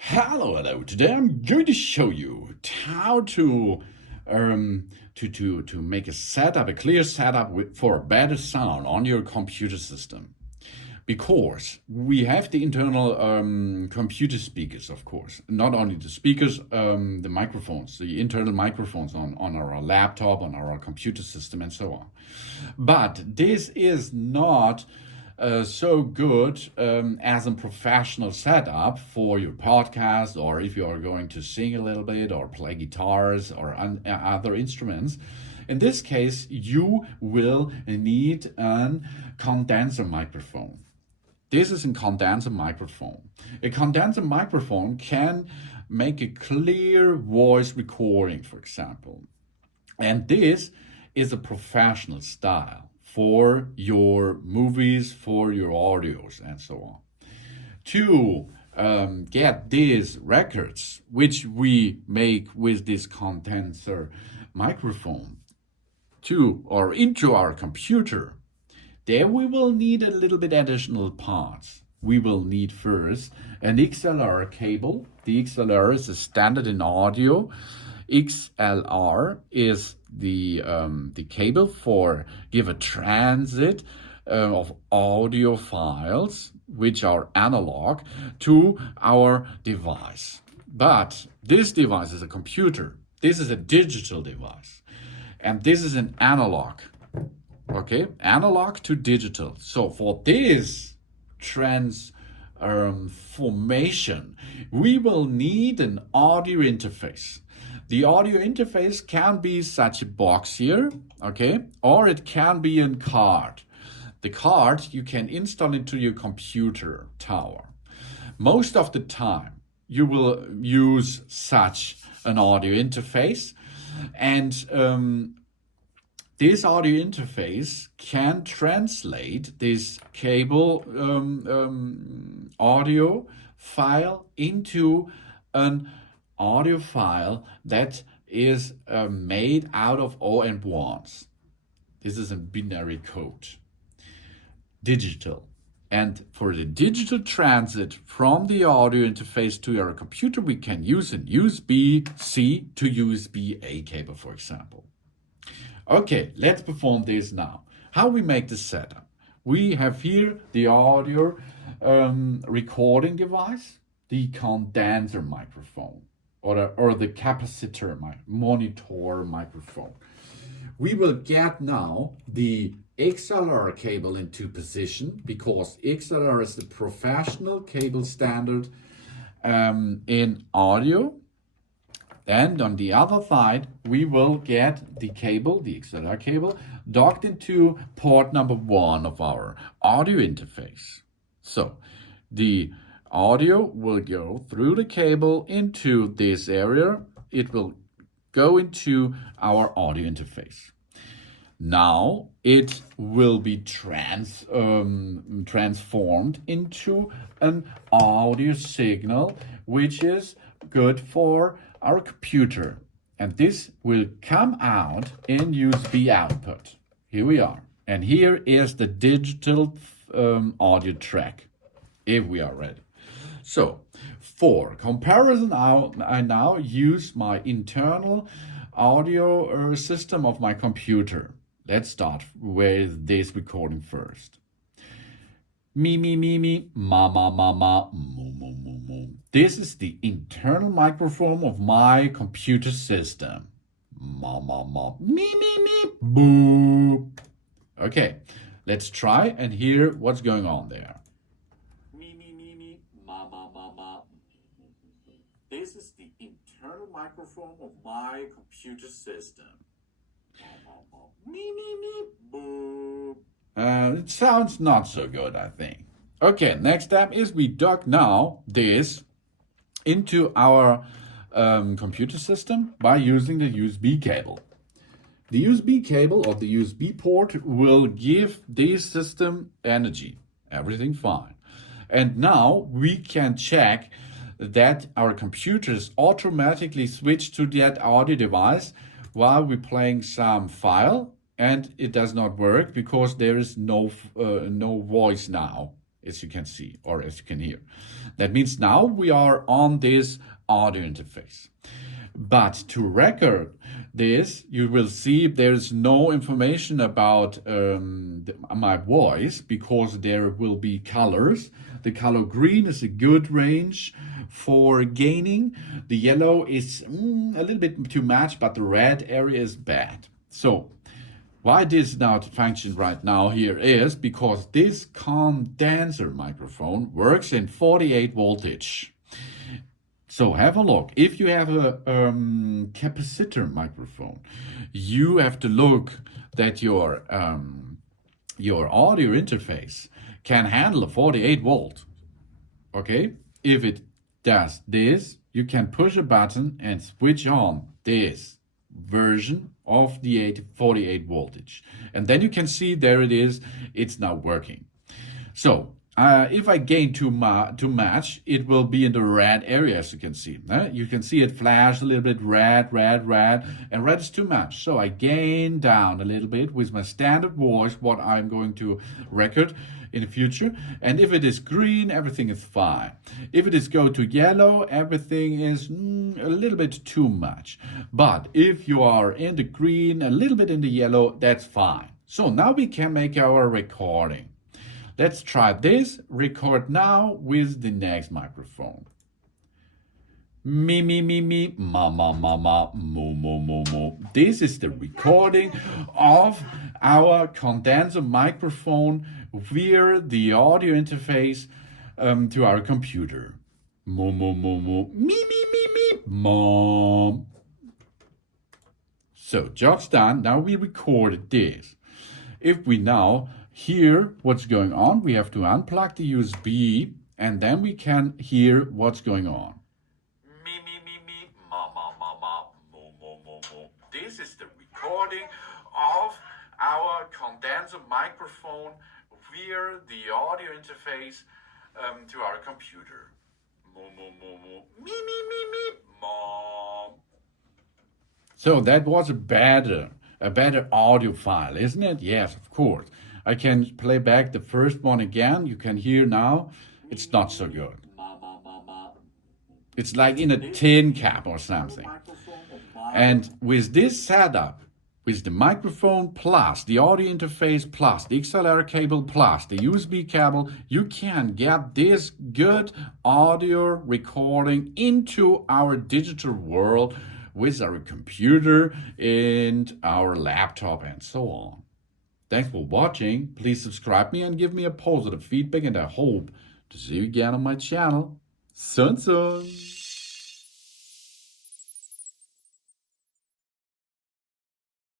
Hello. Today I'm going to show you how to make a clear setup for a better sound on your computer system. Because we have the internal computer speakers, of course, not only the speakers, the microphones, the internal microphones on our laptop, on our computer system, and so on. But this is not so good as a professional setup for your podcast, or if you are going to sing a little bit or play guitars or other instruments. In this case, you will need a condenser microphone. This is a condenser microphone. A condenser microphone can make a clear voice recording, for example. And this is a professional style for your movies, for your audios, and so on. To get these records, which we make with this condenser microphone, to or into our computer, there we will need a little bit additional parts. We will need first an XLR cable. The XLR is a standard in audio. XLR is the cable for give a transit of audio files which are analog to our device. But this device is a computer. This is a digital device. And this is an analog. Okay, analog to digital. So for this transformation, we will need an audio interface. The audio interface can be such a box here, okay, or it can be a card. The card you can install into your computer tower. Most of the time, you will use such an audio interface, and this audio interface can translate this cable audio file into an audio file that is made out of O and ones. This is a binary code, digital. And for the digital transit from the audio interface to your computer, we can use a USB-C to USB-A cable, for example. Okay, let's perform this now. How we make the setup? We have here the audio recording device, the condenser microphone, or the capacitor monitor microphone. We will get now the XLR cable into position because XLR is the professional cable standard in audio. And on the other side, we will get the cable, the XLR cable, docked into port number 1 of our audio interface. So the audio will go through the cable into this area. It will go into our audio interface. Now it will be transformed into an audio signal, which is good for our computer, and this will come out in USB output. Here we are, and here is the digital audio track, if we are ready. So for comparison, I now use my internal audio system of my computer. Let's start with this recording first. Me, ma, ma, ma, ma, moo, moo, moo, moo. This is the internal microphone of my computer system. Ma, ma, ma, me, boo. Okay, let's try and hear what's going on there. Me, ma, ma, ma, ma. This is the internal microphone of my computer system. Ma, ma, ma, me, boo. It sounds not so good, I think. Okay, next step is we dock now this into our computer system by using the USB cable. The USB cable or the USB port will give this system energy. Everything fine. And now we can check that our computers automatically switch to that audio device while we're playing some file. And it does not work because there is no voice now as you can see or as you can hear. That means now we are on this audio interface. But to record this, you will see there's no information about my voice, because there will be colors. The color green is a good range for gaining. The yellow is a little bit too much, but the red area is bad. So why this not function right now here is because this condenser microphone works in 48 voltage. So have a look. If you have a capacitor microphone, you have to look that your audio interface can handle a 48 volt. Okay? If it does this, you can push a button and switch on this version of the 48 voltage. And then you can see there it is. It's now working. So if I gain too much, it will be in the red area, as you can see. You can see it flash a little bit red, and red is too much. So I gain down a little bit with my standard voice, what I'm going to record in the future. And if it is green, everything is fine. If it is go to yellow, everything is a little bit too much. But if you are in the green, a little bit in the yellow, that's fine. So now we can make our recording. Let's try this. Record now with the next microphone. Me, me, me, me, ma, ma, ma, ma, mo, mo, mo, mo. This is the recording of our condenser microphone via the audio interface to our computer. Mo, mo, mo, mo, me, me, me, me, mom. So, job's done. Now we recorded this. If we now hear what's going on, we have to unplug the USB, and then we can hear what's going on. Me, me, me, me, ma, ma, ma, ma, mo, mo, mo, mo. This is the recording of our condenser microphone via the audio interface to our computer. Mo, mo, mo, mo, me, me, me, me, mom. So that was a better audio file, isn't it? Yes, of course. I can play back the first one again. You can hear now. It's not so good. It's like in a tin cap or something. And with this setup, with the microphone plus the audio interface plus the XLR cable plus the USB cable, you can get this good audio recording into our digital world with our computer and our laptop and so on. Thanks for watching. Please subscribe me and give me a positive feedback, and I hope to see you again on my channel. Soon.